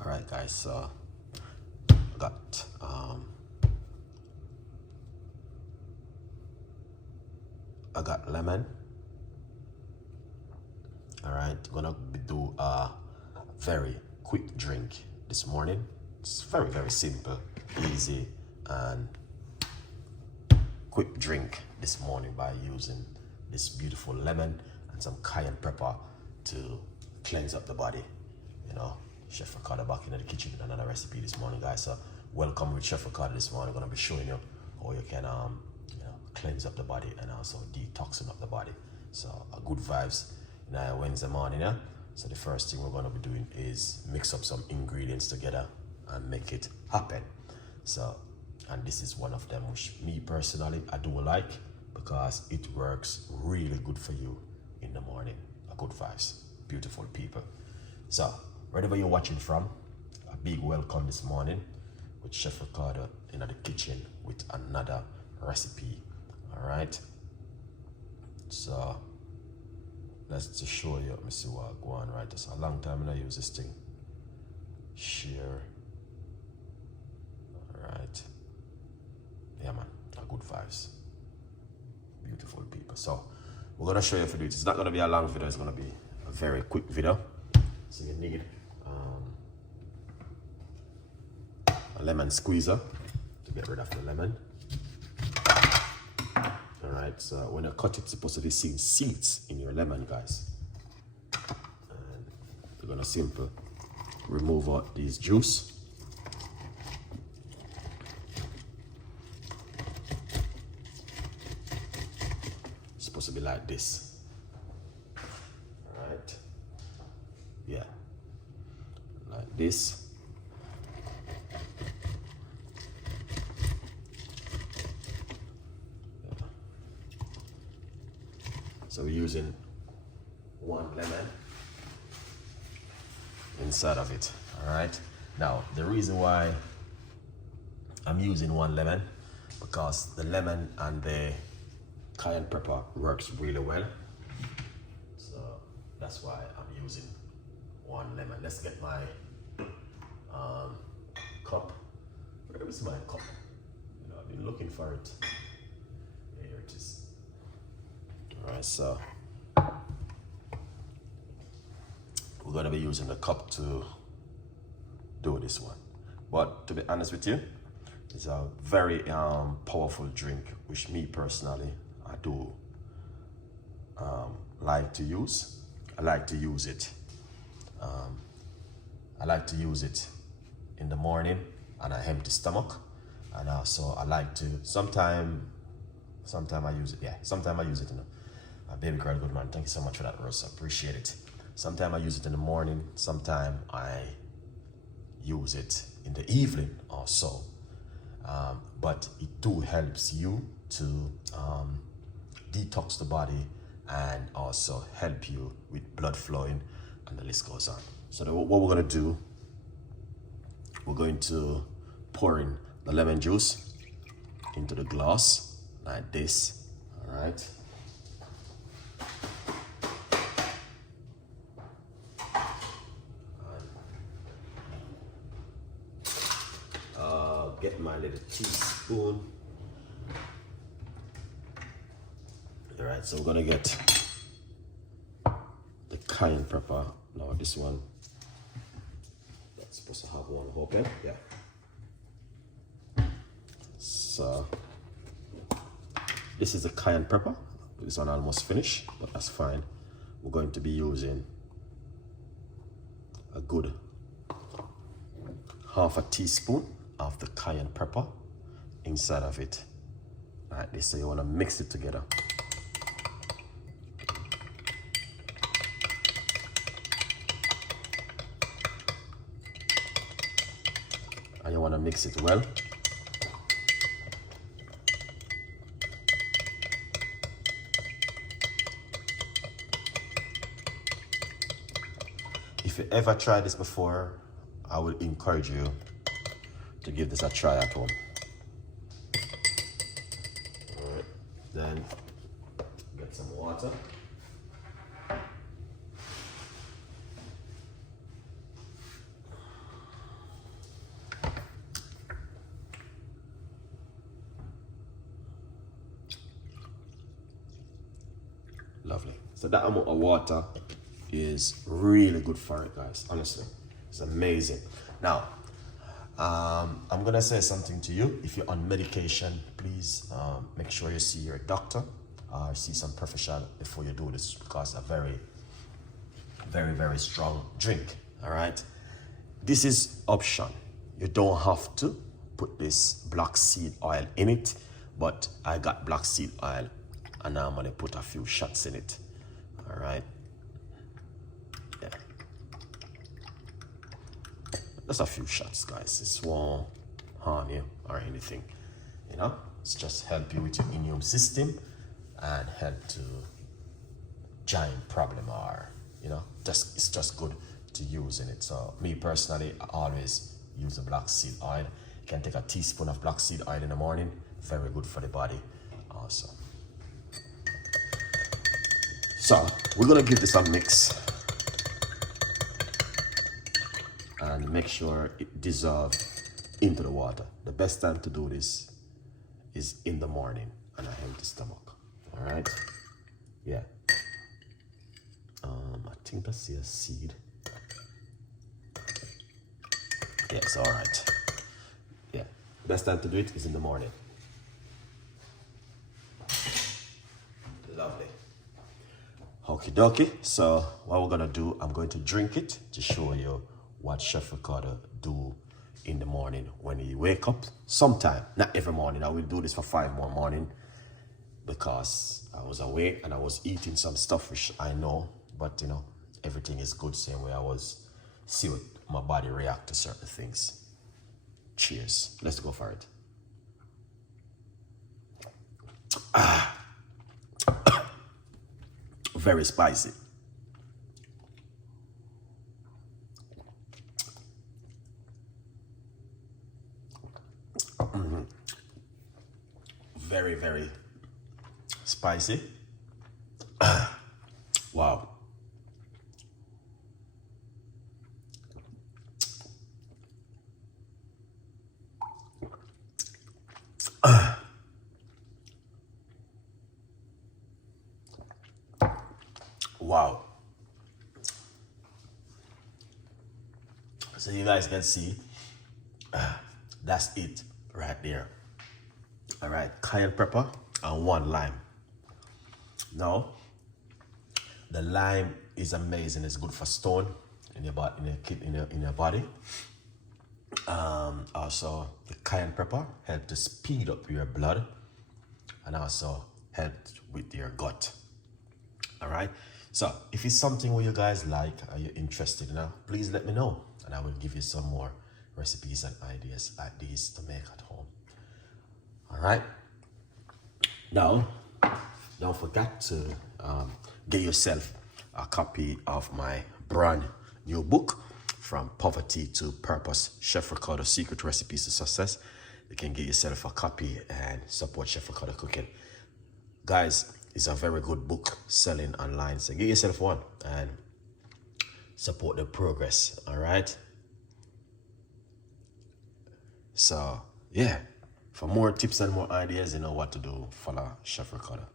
All right, guys. So I got lemon. All right, gonna do a very quick drink this morning. It's very, very simple, easy, and quick drink this morning by using this beautiful lemon and some cayenne pepper to cleanse up the body. You know, Chef Ricardo back in the kitchen with another recipe this morning, guys. So welcome with Chef Ricardo this morning. I'm gonna be showing you how you can cleanse up the body and also detoxing up the body. So good vibes in our Wednesday morning, yeah? So the first thing we're gonna be doing is mix up some ingredients together and make it happen. So, and this is one of them which me personally, I do like because it works really good for you in the morning. A good vibes, beautiful people. So, wherever you're watching from, a big welcome this morning with Chef Ricardo in the kitchen with another recipe. All right. So let's just show you. Let me see what I go on. Right, it's a long time I use this thing. Share. All right. Yeah, man. Good vibes. Beautiful people. So we're gonna show you for this. It's not gonna be a long video. It's gonna be a very quick video. So you need a lemon squeezer to get rid of the lemon. Alright, so when you cut it, it's supposed to be seeing seeds in your lemon, guys. And you're gonna simply remove out these juice. It's supposed to be like this. Alright. Yeah. Like this. So we're using one lemon inside of it. All right. Now the reason why I'm using one lemon because the lemon and the cayenne pepper works really well. So that's why I'm using one lemon. Let's get my cup. Where is my cup? You know, I've been looking for it. Here it is. Alright, so we're gonna be using the cup to do this one. But to be honest with you, it's a very powerful drink, which me personally, I do like to use. I like to use it. I like to use it in the morning on an empty stomach, and also I like to sometimes I use it. Yeah, sometimes I use it in the baby girl, good man. Thank you so much for that, Rose. I appreciate it. Sometimes I use it in the morning. Sometimes I use it in the evening also. But it too helps you to detox the body and also help you with blood flowing, and the list goes on. So what we're gonna do, we're going to pour in the lemon juice into the glass like this. All right. Get my little teaspoon. All right, so we're gonna get the cayenne pepper. Now this one, that's supposed to have one open, yeah. So this is the cayenne pepper. This one almost finished, but that's fine. We're going to be using a good half a teaspoon of the cayenne pepper inside of it like this. So you want to mix it together. And you want to mix it well. If you ever tried this before, I would encourage you to give this a try at home. All right, then get some water. So that amount of water is really good for it, guys. Honestly, it's amazing. Now, I'm gonna say something to you. If you're on medication, please make sure you see your doctor or see some professional before you do this, because a very, very, very strong drink. All right, this is option. You don't have to put this black seed oil in it, but I got black seed oil and I'm gonna put a few shots in it. All right, yeah, just a few shots, guys. This won't harm you or anything, you know. It's just help you with your immune system and help to giant problem, or you know, just it's just good to use in it. So me personally, I always use the black seed oil. You can take a teaspoon of black seed oil in the morning. Very good for the body also. So we're gonna give this a mix and make sure it dissolves into the water. The best time to do this is in the morning on an empty stomach. All right, yeah. I think I see a seed. Yes, all right. Yeah, best time to do it is in the morning. Lovely. Okie dokie. So what we're gonna do, I'm going to drink it to show you what Chef Ricardo do in the morning when he wake up. Sometime, not every morning. I will do this for 5 more mornings because I was awake and I was eating some stuff which I know, but you know, everything is good same way I was. See what my body react to certain things. Cheers. Let's go for it. Very spicy. Very, very spicy. Wow. Wow. So you guys can see, that's it right there. All right, cayenne pepper and 1 lime. Now, the lime is amazing. It's good for stone in your body, in your body. Also, the cayenne pepper help to speed up your blood and also help with your gut. All right. So if it's something where you guys like or you're interested in, please let me know and I will give you some more recipes and ideas like these to make at home. All right. Now, don't forget to get yourself a copy of my brand new book, From Poverty to Purpose, Chef Ricardo Secret Recipes to Success. You can get yourself a copy and support Chef Ricardo Cooking. Guys, it's a very good book selling online, so get yourself one and support the progress. All right. So yeah, for more tips and more ideas, you know what to do, follow Chef Ricardo.